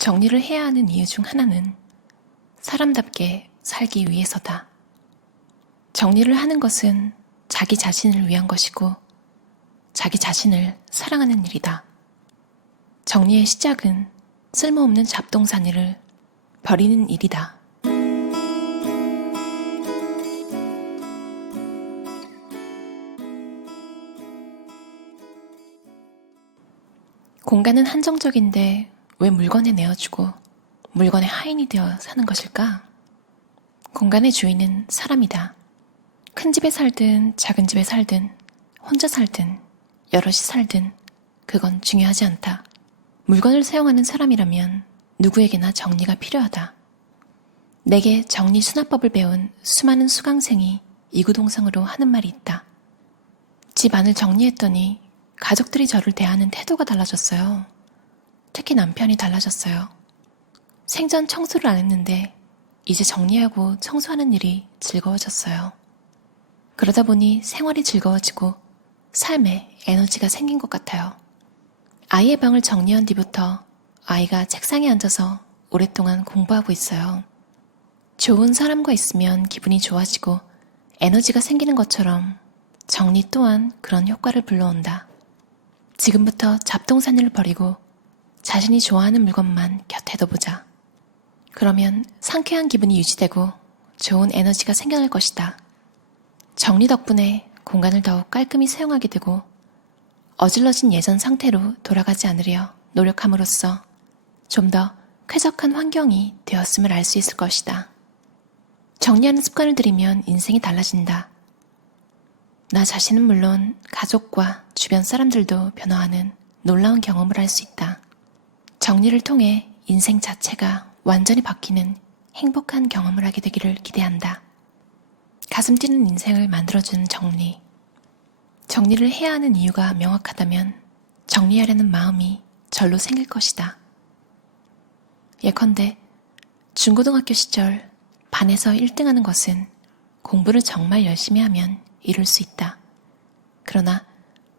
정리를 해야 하는 이유 중 하나는 사람답게 살기 위해서다. 정리를 하는 것은 자기 자신을 위한 것이고 자기 자신을 사랑하는 일이다. 정리의 시작은 쓸모없는 잡동사니를 버리는 일이다. 공간은 한정적인데 왜 물건에 내어주고 물건의 하인이 되어 사는 것일까? 공간의 주인은 사람이다. 큰 집에 살든 작은 집에 살든 혼자 살든 여럿이 살든 그건 중요하지 않다. 물건을 사용하는 사람이라면 누구에게나 정리가 필요하다. 내게 정리 수납법을 배운 수많은 수강생이 이구동성으로 하는 말이 있다. 집 안을 정리했더니 가족들이 저를 대하는 태도가 달라졌어요. 특히 남편이 달라졌어요. 생전 청소를 안 했는데 이제 정리하고 청소하는 일이 즐거워졌어요. 그러다 보니 생활이 즐거워지고 삶에 에너지가 생긴 것 같아요. 아이의 방을 정리한 뒤부터 아이가 책상에 앉아서 오랫동안 공부하고 있어요. 좋은 사람과 있으면 기분이 좋아지고 에너지가 생기는 것처럼 정리 또한 그런 효과를 불러온다. 지금부터 잡동사니를 버리고 자신이 좋아하는 물건만 곁에 둬보자. 그러면 상쾌한 기분이 유지되고 좋은 에너지가 생겨날 것이다. 정리 덕분에 공간을 더욱 깔끔히 사용하게 되고 어질러진 예전 상태로 돌아가지 않으려 노력함으로써 좀 더 쾌적한 환경이 되었음을 알 수 있을 것이다. 정리하는 습관을 들이면 인생이 달라진다. 나 자신은 물론 가족과 주변 사람들도 변화하는 놀라운 경험을 할 수 있다. 정리를 통해 인생 자체가 완전히 바뀌는 행복한 경험을 하게 되기를 기대한다. 가슴 뛰는 인생을 만들어주는 정리. 정리를 해야 하는 이유가 명확하다면 정리하려는 마음이 절로 생길 것이다. 예컨대 중고등학교 시절 반에서 1등하는 것은 공부를 정말 열심히 하면 이룰 수 있다. 그러나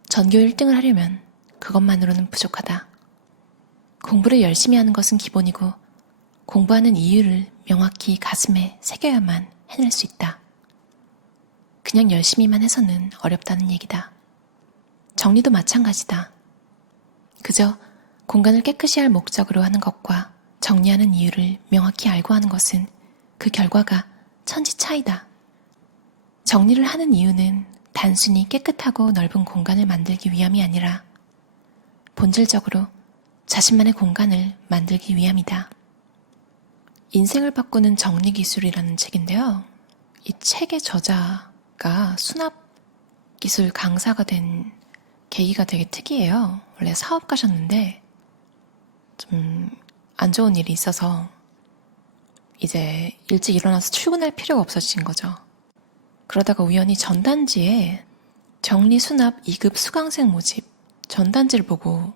전교 1등을 하려면 그것만으로는 부족하다. 공부를 열심히 하는 것은 기본이고 공부하는 이유를 명확히 가슴에 새겨야만 해낼 수 있다. 그냥 열심히만 해서는 어렵다는 얘기다. 정리도 마찬가지다. 그저 공간을 깨끗이 할 목적으로 하는 것과 정리하는 이유를 명확히 알고 하는 것은 그 결과가 천지 차이다. 정리를 하는 이유는 단순히 깨끗하고 넓은 공간을 만들기 위함이 아니라 본질적으로 자신만의 공간을 만들기 위함이다. 인생을 바꾸는 정리기술이라는 책인데요. 이 책의 저자가 수납기술 강사가 된 계기가 되게 특이해요. 원래 사업가셨는데 좀 안 좋은 일이 있어서 이제 일찍 일어나서 출근할 필요가 없어진 거죠. 그러다가 우연히 전단지에 정리 수납 2급 수강생 모집 전단지를 보고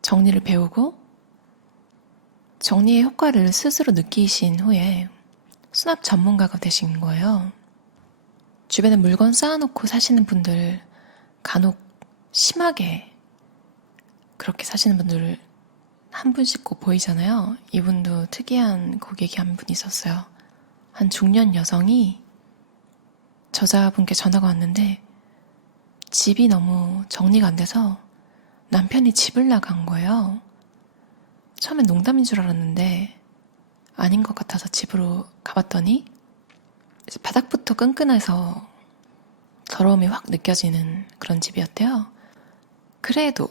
정리를 배우고 정리의 효과를 스스로 느끼신 후에 수납 전문가가 되신 거예요. 주변에 물건 쌓아놓고 사시는 분들 간혹 심하게 그렇게 사시는 분들 한 분씩 꼭 보이잖아요. 이분도 특이한 고객이 한 분 있었어요. 한 중년 여성이 저자분께 전화가 왔는데 집이 너무 정리가 안 돼서 남편이 집을 나간 거예요. 처음엔 농담인 줄 알았는데 아닌 것 같아서 집으로 가봤더니 바닥부터 끈끈해서 더러움이 확 느껴지는 그런 집이었대요. 그래도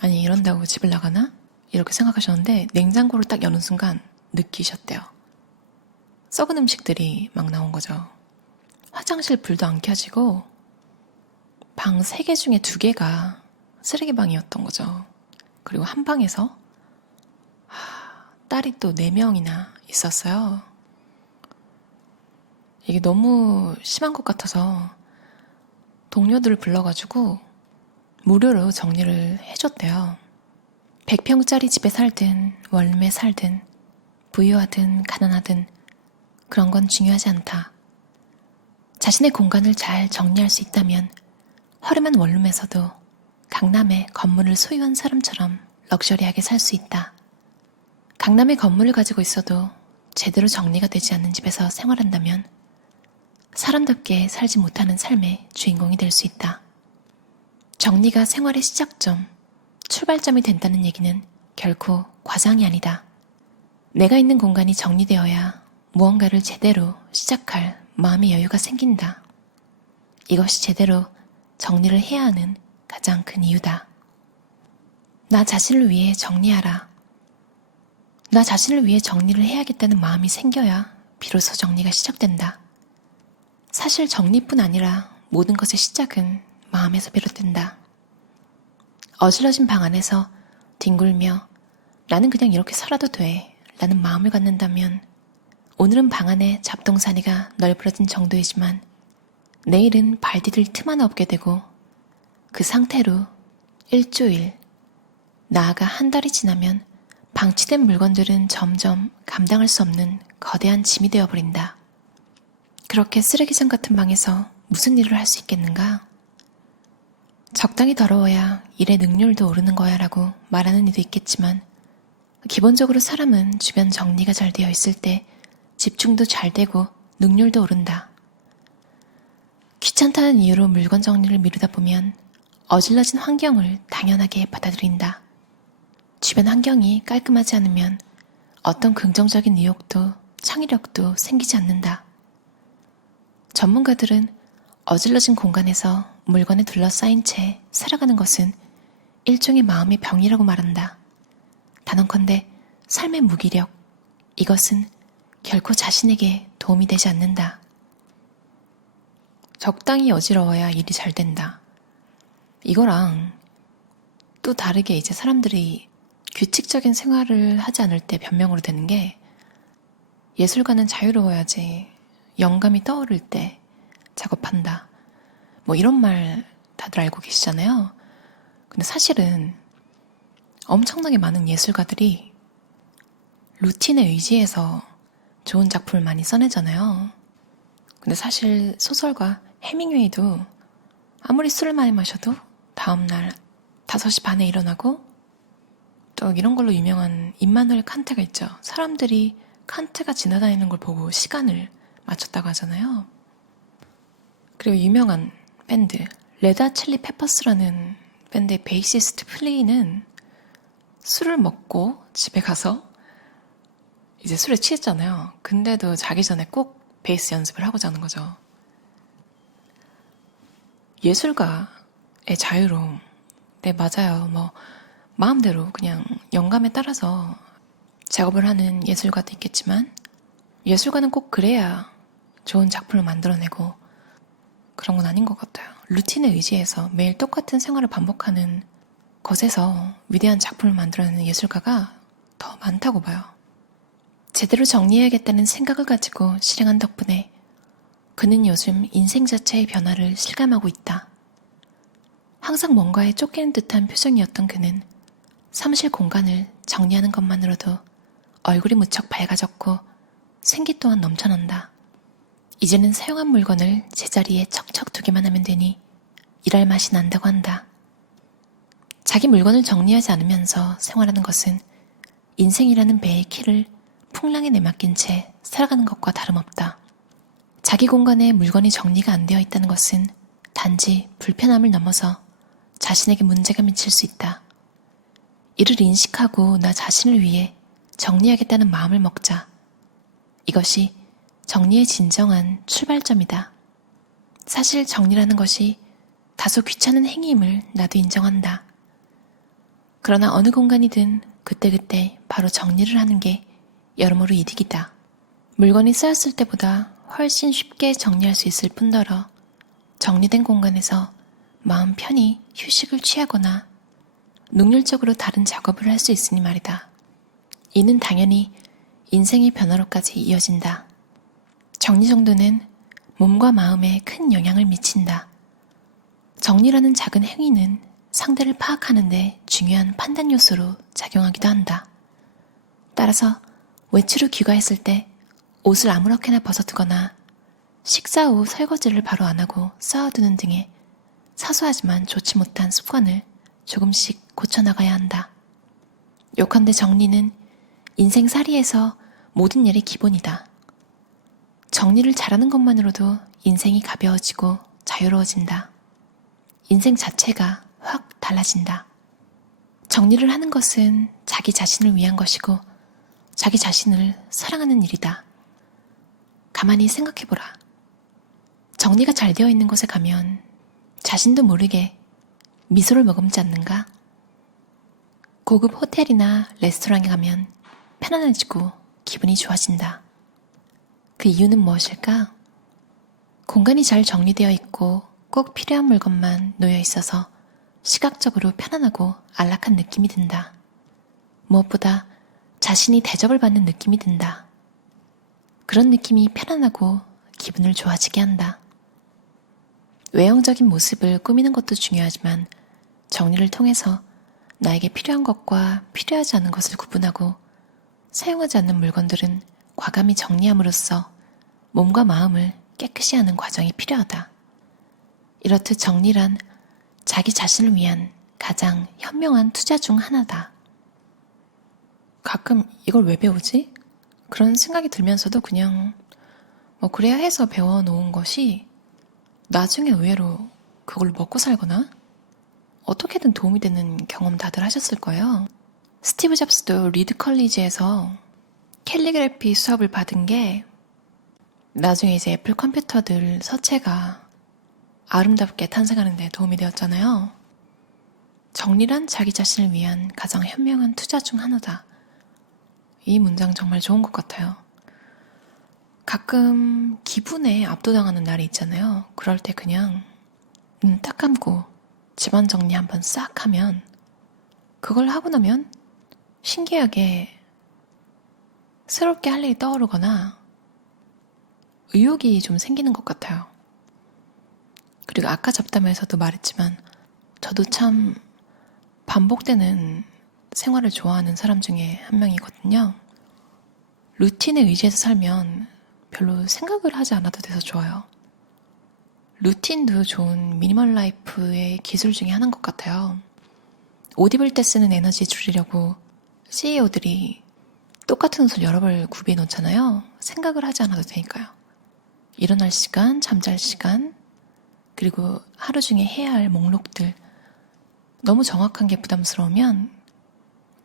아니 이런다고 집을 나가나? 이렇게 생각하셨는데 냉장고를 딱 여는 순간 느끼셨대요. 썩은 음식들이 막 나온 거죠. 화장실 불도 안 켜지고 방 3개 중에 2개가 쓰레기방이었던 거죠. 그리고 한 방에서 딸이 또 4명이나 있었어요. 이게 너무 심한 것 같아서 동료들을 불러가지고 무료로 정리를 해줬대요. 100평짜리 집에 살든 월매 살든 부유하든 가난하든 그런 건 중요하지 않다. 자신의 공간을 잘 정리할 수 있다면 허름한 원룸에서도 강남의 건물을 소유한 사람처럼 럭셔리하게 살 수 있다. 강남에 건물을 가지고 있어도 제대로 정리가 되지 않는 집에서 생활한다면 사람답게 살지 못하는 삶의 주인공이 될 수 있다. 정리가 생활의 시작점, 출발점이 된다는 얘기는 결코 과장이 아니다. 내가 있는 공간이 정리되어야 무언가를 제대로 시작할 마음의 여유가 생긴다. 이것이 제대로 정리를 해야 하는 가장 큰 이유다. 나 자신을 위해 정리하라. 나 자신을 위해 정리를 해야겠다는 마음이 생겨야 비로소 정리가 시작된다. 사실 정리뿐 아니라 모든 것의 시작은 마음에서 비롯된다. 어질러진 방 안에서 뒹굴며 나는 그냥 이렇게 살아도 돼 라는 마음을 갖는다면 오늘은 방 안에 잡동사니가 널브러진 정도이지만 내일은 발 디딜 틈 하나 없게 되고 그 상태로 일주일, 나아가 한 달이 지나면 방치된 물건들은 점점 감당할 수 없는 거대한 짐이 되어버린다. 그렇게 쓰레기장 같은 방에서 무슨 일을 할 수 있겠는가? 적당히 더러워야 일의 능률도 오르는 거야 라고 말하는 이도 있겠지만 기본적으로 사람은 주변 정리가 잘 되어 있을 때 집중도 잘 되고 능률도 오른다. 귀찮다는 이유로 물건 정리를 미루다 보면 어질러진 환경을 당연하게 받아들인다. 주변 환경이 깔끔하지 않으면 어떤 긍정적인 의욕도 창의력도 생기지 않는다. 전문가들은 어질러진 공간에서 물건에 둘러싸인 채 살아가는 것은 일종의 마음의 병이라고 말한다. 단언컨대 삶의 무기력, 이것은 결코 자신에게 도움이 되지 않는다. 적당히 어지러워야 일이 잘 된다. 이거랑 또 다르게 이제 사람들이 규칙적인 생활을 하지 않을 때 변명으로 되는 게 예술가는 자유로워야지 영감이 떠오를 때 작업한다. 뭐 이런 말 다들 알고 계시잖아요. 근데 사실은 엄청나게 많은 예술가들이 루틴에 의지해서 좋은 작품을 많이 써내잖아요. 근데 사실 소설가 해밍웨이도 아무리 술을 많이 마셔도 다음날 5시 반에 일어나고 또 이런 걸로 유명한 임마누엘 칸트가 있죠. 사람들이 칸트가 지나다니는 걸 보고 시간을 맞췄다고 하잖아요. 그리고 유명한 밴드 레드 핫 칠리 페퍼스라는 밴드의 베이시스트 플리는 술을 먹고 집에 가서 이제 술에 취했잖아요. 근데도 자기 전에 꼭 베이스 연습을 하고 자는 거죠. 예술가의 자유로움. 네, 맞아요. 뭐 마음대로 그냥 영감에 따라서 작업을 하는 예술가도 있겠지만 예술가는 꼭 그래야 좋은 작품을 만들어내고 그런 건 아닌 것 같아요. 루틴에 의지해서 매일 똑같은 생활을 반복하는 것에서 위대한 작품을 만들어내는 예술가가 더 많다고 봐요. 제대로 정리해야겠다는 생각을 가지고 실행한 덕분에 그는 요즘 인생 자체의 변화를 실감하고 있다. 항상 뭔가에 쫓기는 듯한 표정이었던 그는 사무실 공간을 정리하는 것만으로도 얼굴이 무척 밝아졌고 생기 또한 넘쳐난다. 이제는 사용한 물건을 제자리에 척척 두기만 하면 되니 일할 맛이 난다고 한다. 자기 물건을 정리하지 않으면서 생활하는 것은 인생이라는 배의 키를 풍랑에 내맡긴 채 살아가는 것과 다름없다. 자기 공간에 물건이 정리가 안 되어 있다는 것은 단지 불편함을 넘어서 자신에게 문제가 미칠 수 있다. 이를 인식하고 나 자신을 위해 정리하겠다는 마음을 먹자. 이것이 정리의 진정한 출발점이다. 사실 정리라는 것이 다소 귀찮은 행위임을 나도 인정한다. 그러나 어느 공간이든 그때그때 바로 정리를 하는 게 여러모로 이득이다. 물건이 쌓였을 때보다 훨씬 쉽게 정리할 수 있을 뿐더러 정리된 공간에서 마음 편히 휴식을 취하거나 능률적으로 다른 작업을 할 수 있으니 말이다. 이는 당연히 인생의 변화로까지 이어진다. 정리정돈은 몸과 마음에 큰 영향을 미친다. 정리라는 작은 행위는 상대를 파악하는 데 중요한 판단 요소로 작용하기도 한다. 따라서 외출 후 귀가했을 때 옷을 아무렇게나 벗어두거나 식사 후 설거지를 바로 안 하고 쌓아두는 등의 사소하지만 좋지 못한 습관을 조금씩 고쳐나가야 한다. 요컨대 정리는 인생살이에서 모든 일이 기본이다. 정리를 잘하는 것만으로도 인생이 가벼워지고 자유로워진다. 인생 자체가 확 달라진다. 정리를 하는 것은 자기 자신을 위한 것이고 자기 자신을 사랑하는 일이다. 가만히 생각해보라. 정리가 잘 되어 있는 곳에 가면 자신도 모르게 미소를 머금지 않는가? 고급 호텔이나 레스토랑에 가면 편안해지고 기분이 좋아진다. 그 이유는 무엇일까? 공간이 잘 정리되어 있고 꼭 필요한 물건만 놓여 있어서 시각적으로 편안하고 안락한 느낌이 든다. 무엇보다 자신이 대접을 받는 느낌이 든다. 그런 느낌이 편안하고 기분을 좋아지게 한다. 외형적인 모습을 꾸미는 것도 중요하지만 정리를 통해서 나에게 필요한 것과 필요하지 않은 것을 구분하고 사용하지 않는 물건들은 과감히 정리함으로써 몸과 마음을 깨끗이 하는 과정이 필요하다. 이렇듯 정리란 자기 자신을 위한 가장 현명한 투자 중 하나다. 가끔 이걸 왜 배우지? 그런 생각이 들면서도 그냥 그래야 해서 배워놓은 것이 나중에 의외로 그걸 먹고 살거나 어떻게든 도움이 되는 경험 다들 하셨을 거예요. 스티브 잡스도 리드 컬리지에서 캘리그래피 수업을 받은 게 나중에 이제 애플 컴퓨터들 서체가 아름답게 탄생하는 데 도움이 되었잖아요. 정리란 자기 자신을 위한 가장 현명한 투자 중 하나다. 이 문장 정말 좋은 것 같아요. 가끔 기분에 압도당하는 날이 있잖아요. 그럴 때 그냥 눈 딱 감고 집안 정리 한번 싹 하면 그걸 하고 나면 신기하게 새롭게 할 일이 떠오르거나 의욕이 좀 생기는 것 같아요. 그리고 아까 잡담에서도 말했지만 저도 참 반복되는 생활을 좋아하는 사람 중에 한 명이거든요. 루틴에 의지해서 살면 별로 생각을 하지 않아도 돼서 좋아요. 루틴도 좋은 미니멀 라이프의 기술 중에 하나인 것 같아요. 옷 입을 때 쓰는 에너지 줄이려고 CEO들이 똑같은 옷을 여러 벌 구비해 놓잖아요. 생각을 하지 않아도 되니까요. 일어날 시간, 잠잘 시간, 그리고 하루 중에 해야 할 목록들. 너무 정확한 게 부담스러우면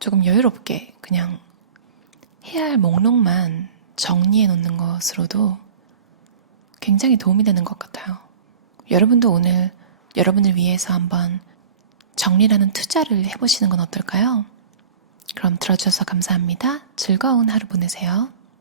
조금 여유롭게 그냥 해야 할 목록만 정리해 놓는 것으로도 굉장히 도움이 되는 것 같아요. 여러분도 오늘 여러분을 위해서 한번 정리라는 투자를 해보시는 건 어떨까요? 그럼 들어주셔서 감사합니다. 즐거운 하루 보내세요.